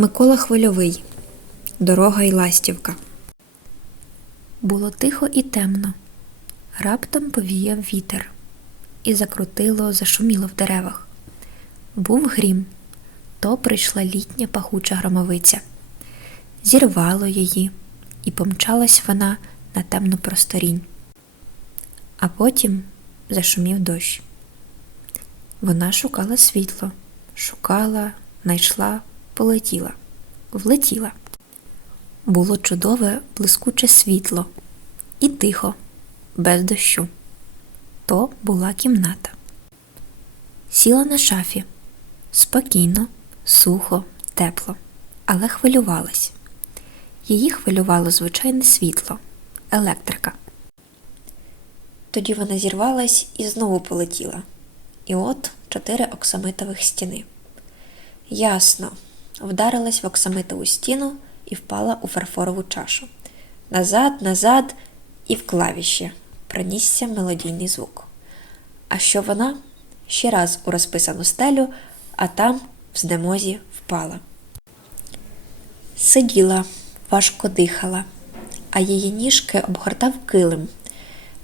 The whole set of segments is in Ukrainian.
Микола Хвильовий Дорога і ластівка. Було тихо і темно. Раптом повіяв вітер, і закрутило, зашуміло в деревах. Був грім, то прийшла літня пахуча громовиця. Зірвало її, і помчалась вона на темну просторінь. А потім зашумів дощ. Вона шукала світло, шукала, знайшла, полетіла, влетіла. Було чудове, блискуче світло і тихо, без дощу. То була кімната. Сіла на шафі спокійно, сухо, тепло, але хвилювалась. Її хвилювало звичайне світло, електрика. Тоді вона зірвалась і знову полетіла. І от чотири оксамитових стіни. Ясно, вдарилась в оксамитову стіну і впала у фарфорову чашу. Назад, назад і в клавіші пронісся мелодійний звук. А що вона? Ще раз у розписану стелю, а там в знемозі впала. Сиділа, важко дихала, а її ніжки обгортав килим.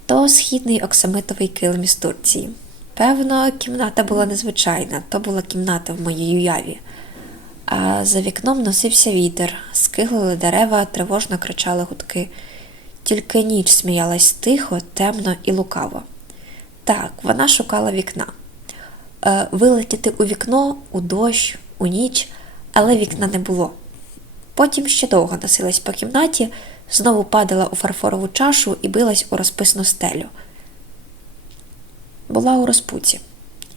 То східний оксамитовий килим із Турції. Певно, кімната була незвичайна, то була кімната в моїй уяві. А за вікном носився вітер, скиглили дерева, тривожно кричали гудки. Тільки ніч сміялась тихо, темно і лукаво. Так, вона шукала вікна. Е, вилетіти у вікно, у дощ, у ніч, але вікна не було. Потім ще довго носилась по кімнаті, знову падала у фарфорову чашу і билась у розписну стелю. Була у розпуці.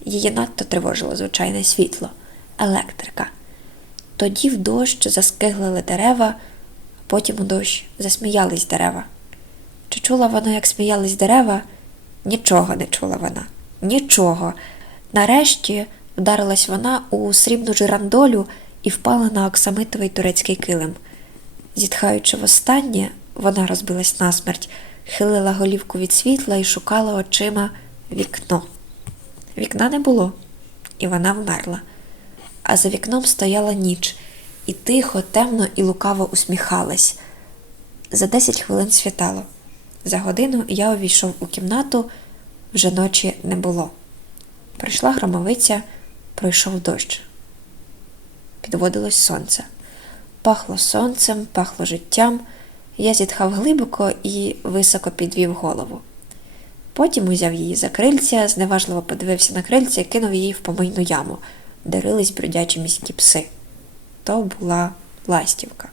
Її надто тривожило звичайне світло, електрика. Тоді в дощ заскиглили дерева, а потім у дощ засміялись дерева. Чи чула вона, як сміялись дерева? Нічого не чула вона. Нічого. Нарешті вдарилась вона у срібну жирандолю і впала на оксамитовий турецький килим. Зітхаючи востаннє, вона розбилась насмерть, хилила голівку від світла і шукала очима вікно. Вікна не було, і вона вмерла. А за вікном стояла ніч, і тихо, темно і лукаво усміхалась. За десять хвилин світало. За годину я увійшов у кімнату, вже ночі не було. Прийшла громовиця, пройшов дощ. Підводилось сонце. Пахло сонцем, пахло життям. Я зітхав глибоко і високо підвів голову. Потім узяв її за крильця, зневажливо подивився на крильця і кинув її в помийну яму, де рились бродячі міські пси. То була ластівка.